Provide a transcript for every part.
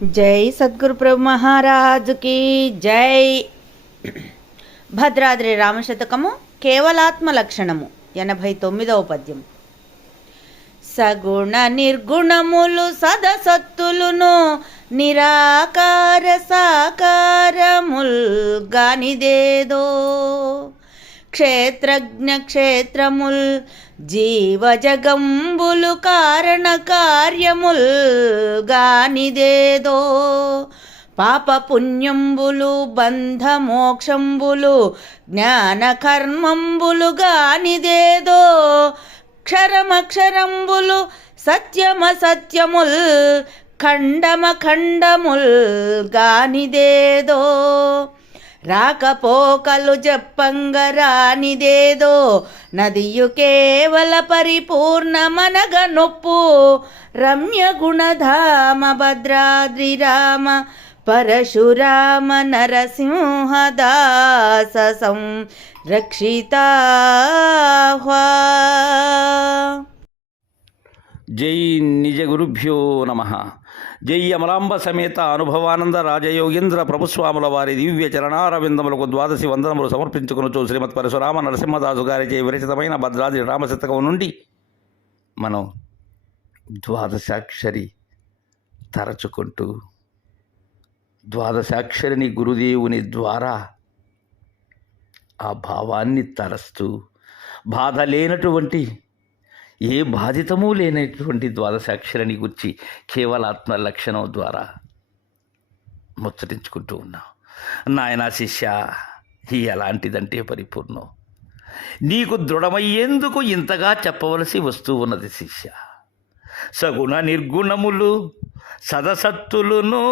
జై సద్గురు ప్రభు మహారాజుకి జై. భద్రాద్రి రామశతకము కేవలాత్మ లక్షణము 89వ పద్యం. సగుణ నిర్గుణములు సదసత్తులును నిరాకార సాకారముల్ గానిదేదో క్షేత్రజ్ఞ క్షేత్రముల్ జీవజగంబులు కారణ కార్యముల్ గానిదేదో పాప పుణ్యంబులు బంధ మోక్షంబులు జ్ఞాన కర్మంబులు గానిదేదో క్షరమక్షరంబులు సత్యమసత్యముల్ ఖండమఖండముల్ గానిదేదో రాకపోకలు జప్పంగరానిదేదో నదియు కేవల పరిపూర్ణమనగ నొప్పు రమ్య గుణధామ భద్రాద్రి రామ పరశురామ నరసింహదాస సంరక్షితాహ్వా. జై నిజ గురుభ్యో నమః. జై అమలాంబ సమేత అనుభవానంద రాజయోగేంద్ర ప్రభుస్వాముల వారి దివ్య చరణారవిందములకు ద్వాదశి వందనములు సమర్పించుకునొచ్చు శ్రీమత్ పరశురామ నరసింహదాసు గారిచే విరచితమైన భద్రాద్రి రామశతకం నుండి మనం ద్వాదశాక్షరి తరచుకుంటూ ద్వాదశాక్షరిని గురుదేవుని ద్వారా ఆ భావాన్ని తరస్తూ బాధ లేనటువంటి ఏ బాధితమూ లేనటువంటి ద్వాదశాక్షరిని గురించి కేవలాత్మ లక్షణం ద్వారా ముచ్చటించుకుంటూ ఉన్నాం. నాయనా శిష్య, ఎలాంటిదంటే పరిపూర్ణం. నీకు దృఢమయ్యేందుకు ఇంతగా చెప్పవలసి వస్తూ ఉన్నది శిష్య. సగుణ నిర్గుణములు సదసత్తులును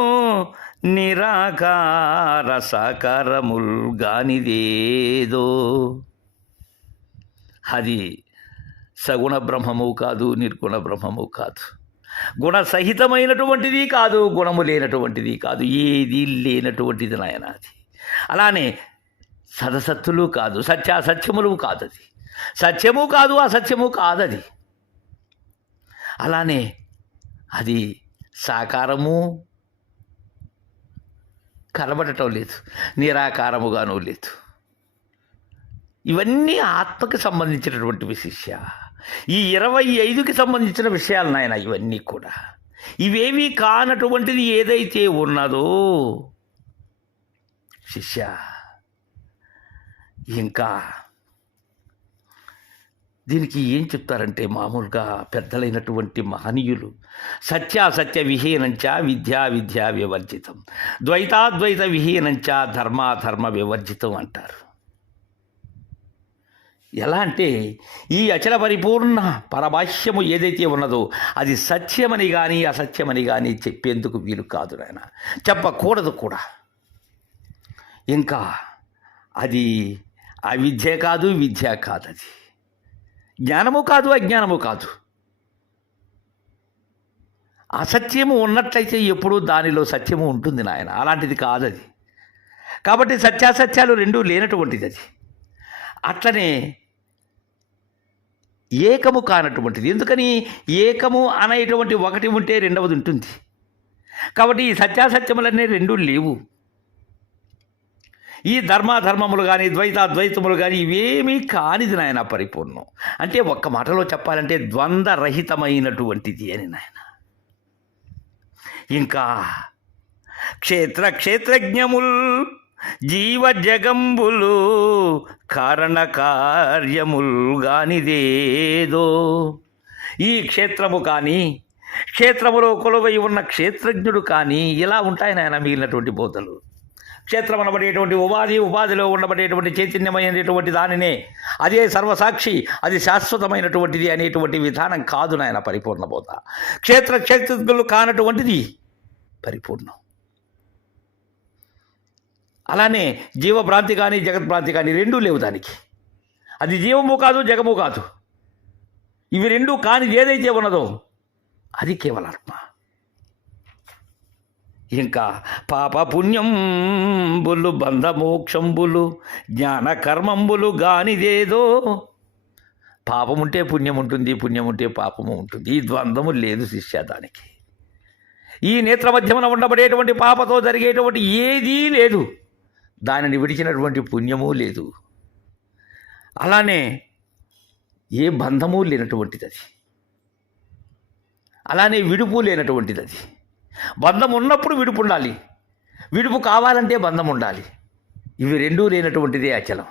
నిరాకార సాకారముల్ గానిదేదో అది సగుణ బ్రహ్మము కాదు, నిర్గుణ బ్రహ్మము కాదు, గుణసహితమైనటువంటిది కాదు, గుణము లేనటువంటిది కాదు, ఏది లేనటువంటిది నాయన అది. అలానే సదసత్తులు కాదు, సత్యాసత్యములు కాదు, అది సత్యము కాదు, అసత్యము కాదు అది. అలానే అది సాకారము కనబడటం లేదు, నిరాకారముగానూ లేదు. ఇవన్నీ ఆత్మకి సంబంధించినటువంటి శిష్య. ఈ 25కి సంబంధించిన విషయాలు నాయన ఇవన్నీ కూడా. ఇవేమీ కానటువంటిది ఏదైతే ఉన్నదో శిష్య, ఇంకా దీనికి ఏం చెప్తారంటే మామూలుగా పెద్దలైనటువంటి మహనీయులు సత్యాసత్య విహీనంచ విద్యా విద్యా వివర్జితం, ద్వైతాద్వైత విహీనంచ ధర్మాధర్మ వివర్జితం అంటారు. ఎలా అంటే ఈ అచల పరిపూర్ణ పరభాష్యము ఏదైతే ఉన్నదో అది సత్యమని కానీ అసత్యమని కానీ చెప్పేందుకు వీలు కాదు నాయన, చెప్పకూడదు కూడా. ఇంకా అది అవిద్య కాదు, విద్య కాదు, అది జ్ఞానము కాదు, అజ్ఞానము కాదు. అసత్యము ఉన్నట్లయితే ఎప్పుడూ దానిలో సత్యము ఉంటుంది నాయన, అలాంటిది కాదు అది. కాబట్టి సత్యాసత్యాలు రెండూ లేనటువంటిది అది. అట్లనే ఏకము కానటువంటిది. ఎందుకని? ఏకము అనేటువంటి ఒకటి ఉంటే రెండవది ఉంటుంది. కాబట్టి ఈ సత్యాసత్యములన్నీ రెండూ లేవు. ఈ ధర్మాధర్మములు కానీ ద్వైతాద్వైతములు కానీ ఇవేమీ కానిది నాయన పరిపూర్ణం. అంటే ఒక్క మాటలో చెప్పాలంటే ద్వంద్వరహితమైనటువంటిది అని నాయన. ఇంకా క్షేత్రజ్ఞముల్ జీవ జగంబులు కారణ కార్యముల్ గానిదేదో ఈ క్షేత్రము కానీ క్షేత్రములో కొలువై ఉన్న క్షేత్రజ్ఞుడు కానీ ఇలా ఉంటాయి నాయన మిగిలినటువంటి బోధలు. క్షేత్రం అనబడేటువంటి ఉపాధిలో ఉండబడేటువంటి చైతన్యమైనటువంటి దానినే అదే సర్వసాక్షి, అది శాశ్వతమైనటువంటిది అనేటువంటి విధానం కాదు నాయన పరిపూర్ణ బోధ. క్షేత్రజ్ఞులు కానటువంటిది పరిపూర్ణం. అలానే జీవభ్రాంతి కానీ జగద్భ్రాంతి కానీ రెండూ లేవు దానికి. అది జీవము కాదు, జగము కాదు. ఇవి రెండూ కాని ఏదైతే ఉన్నదో అది కేవలాత్మ. ఇంకా పాప పుణ్యంబులు బంధమోక్షంబులు జ్ఞాన కర్మంబులు గానిదేదో పాపముంటే పుణ్యం ఉంటుంది, పుణ్యం ఉంటే పాపము ఉంటుంది. ఈ ద్వంద్వము లేదు శిష్య దానికి. ఈ నేత్ర మధ్యమున ఉండబడేటువంటి పాపతో జరిగేటువంటి ఏదీ లేదు, దానిని విడిచినటువంటి పుణ్యము లేదు. అలానే ఏ బంధము లేనటువంటిది అది, అలానే విడుపు లేనటువంటిది అది. బంధం ఉన్నప్పుడు విడుపు ఉండాలి, విడుపు కావాలంటే బంధం ఉండాలి. ఇవి రెండూ లేనటువంటిదే అచలం,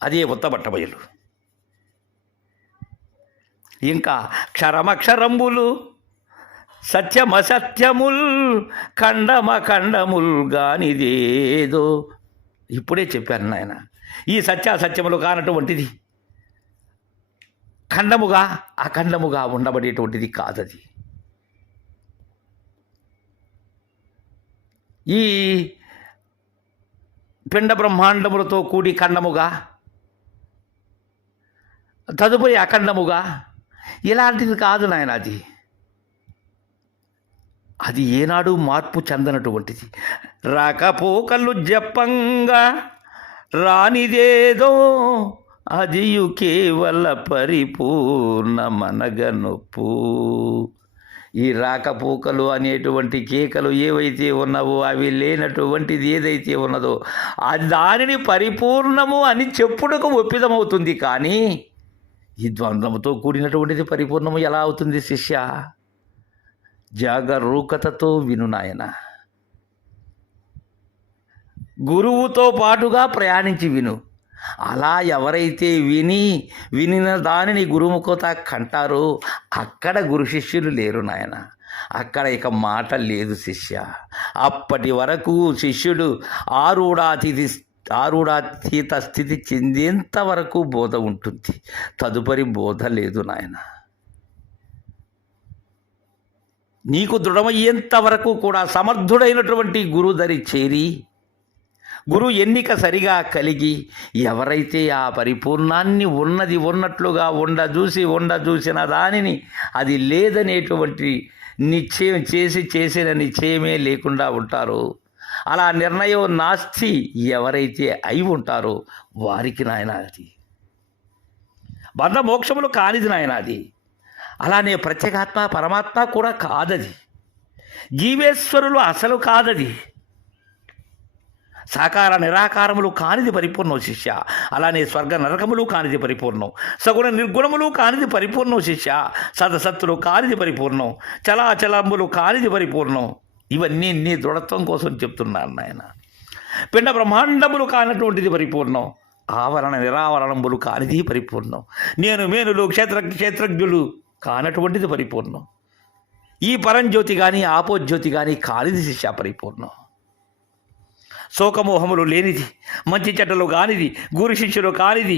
అదే ఉత్తబట్ట బయలు. ఇంకా క్షరమక్షరంబులు సత్యమసత్యముల్ ఖండముల్ గానిదేదో. ఇప్పుడే చెప్పాను నాయన, ఈ సత్యాసత్యములు కానటువంటిది ఖండముగా అఖండముగా ఉండబడేటువంటిది కాదది. ఈ పిండ బ్రహ్మాండములతో కూడి ఖండముగా, తదుపరి అఖండముగా, ఇలాంటిది కాదు నాయన. అది ఏనాడు మార్పు చెందనటువంటిది. రాకపోకలు జపంగా రానిదేదో అదియు కేవల పరిపూర్ణ మనగనొప్పు. ఈ రాకపోకలు అనేటువంటి కేకలు ఏవైతే ఉన్నావో అవి లేనటువంటిది ఏదైతే ఉన్నదో దానిని పరిపూర్ణము అని చెప్పుటకు ఒప్పిదమవుతుంది. కానీ ఈ ద్వంద్వముతో కూడినటువంటిది పరిపూర్ణము ఎలా అవుతుంది శిష్య? జాగరూకతతో విను నాయన, గురువుతో పాటుగా ప్రయాణించి విను. అలా ఎవరైతే వినిన దానిని గురుముఖత కంటారో అక్కడ గురు శిష్యులు లేరు నాయన, అక్కడ ఇక మాట లేదు శిష్య. అప్పటి వరకు శిష్యుడు ఆరూఢాతీత స్థితి చెందేంత వరకు బోధ ఉంటుంది, తదుపరి బోధ లేదు నాయన. నీకు దృఢమయ్యేంత వరకు కూడా సమర్థుడైనటువంటి గురుదరి చేరి, గురు ఎన్నిక సరిగా కలిగి, ఎవరైతే ఆ పరిపూర్ణాన్ని ఉన్నది ఉన్నట్లుగా ఉండజూసిన దానిని అది లేదనేటువంటి నిశ్చయం చేసిన నిశ్చయమే లేకుండా ఉంటారో, అలా నిర్ణయం నాస్తి ఎవరైతే అయి ఉంటారో వారికి నాయన అది బంధ మోక్షములు కానిది నాయన. అది అలానే ప్రత్యేగాత్మ పరమాత్మ కూడా కాదది, జీవేశ్వరులు అసలు కాదది, సాకార నిరాకారములు కానిది పరిపూర్ణం శిష్య. అలానే స్వర్గ నరకములు కానిది పరిపూర్ణం, సగుణ నిర్గుణములు కానిది పరిపూర్ణం శిష్య. సదసత్తులు కానిది పరిపూర్ణం, చలాచలంబులు కానిది పరిపూర్ణం. ఇవన్నీ నీ దృఢత్వం కోసం చెప్తున్నాను నాయన. పిండ బ్రహ్మాండములు కానటువంటిది పరిపూర్ణం, ఆవరణ నిరావరణములు కానిది పరిపూర్ణం, మేనులు క్షేత్రజ్ఞులు కానటువంటిది పరిపూర్ణం. ఈ పరంజ్యోతి కానీ ఆపోజ్యోతి కానీ కానిది శిష్య పరిపూర్ణం. శోకమోహములు లేనిది, మంచి చెడ్డలు కానిది, గురు శిష్యులు కానిది,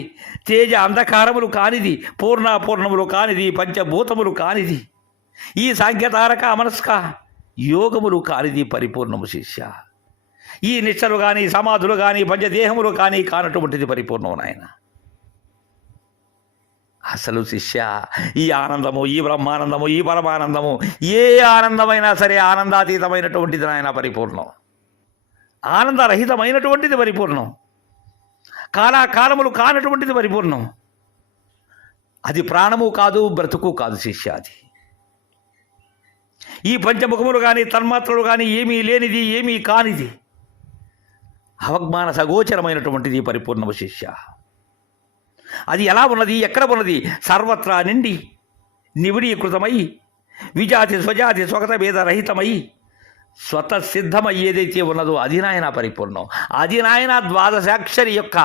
తేజ అంధకారములు కానిది, పూర్ణాపూర్ణములు కానిది, పంచభూతములు కానిది, ఈ సాంఖ్యతారక అమనస్క యోగములు కానిది పరిపూర్ణము శిష్య. ఈ నిష్టలు కానీ సమాధులు కానీ పంచదేహములు కానీ కానటువంటిది పరిపూర్ణము నాయన. అసలు శిష్య ఈ ఆనందము, ఈ బ్రహ్మానందము, ఈ పరమానందము, ఏ ఆనందమైనా సరే ఆనందాతీతమైనటువంటిది నాయన పరిపూర్ణం, ఆనందరహితమైనటువంటిది పరిపూర్ణం, కాలాకాలములు కానటువంటిది పరిపూర్ణం. అది ప్రాణము కాదు, బ్రతుకు కాదు శిష్య. అది ఈ పంచముఖములు కానీ తన్మాత్రలు కానీ ఏమీ లేనిది, ఏమీ కానిది, అవజ్ఞాన సగోచరమైనటువంటిది పరిపూర్ణము శిష్య. అది ఎలా ఉన్నది, ఎక్కడ ఉన్నది? సర్వత్రా నిండి నివిడీకృతమై విజాతి స్వజాతి స్వగత భేదరహితమై స్వతసిద్ధమై ఏదైతే ఉన్నదో అది నాయన పరిపూర్ణం. అది నాయన ద్వాదశాక్షరి యొక్క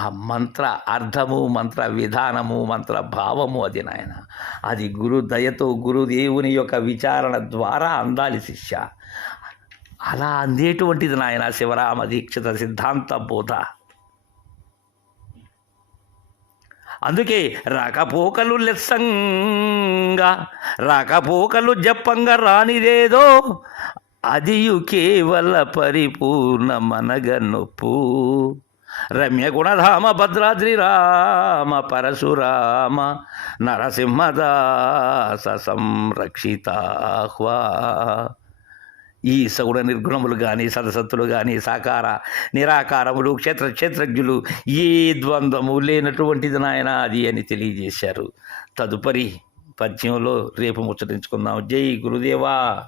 ఆ మంత్ర అర్థము, మంత్ర విధానము, మంత్ర భావము అది నాయన. అది గురు దయతో గురుదేవుని యొక్క విచారణ ద్వారా అందాలి శిష్య. అలా అందేటువంటిది నాయన శివరామ దీక్షిత సిద్ధాంత బోధ. అందుకే రాకపోకలు లెస్సంగా, రాకపోకలు జప్పంగా రానిదేదో అదియు కేవల పరిపూర్ణ మనగనొప్పు. రమ్య గుణధామ భద్రాద్రి రామ పరశురామ నరసింహదాస సంరక్షితాహ్వా. ఈ సగుణ నిర్గుణములు కానీ సదసత్తులు కానీ సాకార నిరాకారములు క్షేత్రజ్ఞులు ఏ ద్వంద్వము లేనటువంటిది నాయన అది అని తెలియజేశారు. తదుపరి పద్యంలో రేపు ముచ్చటించుకుందాం. జై గురుదేవా.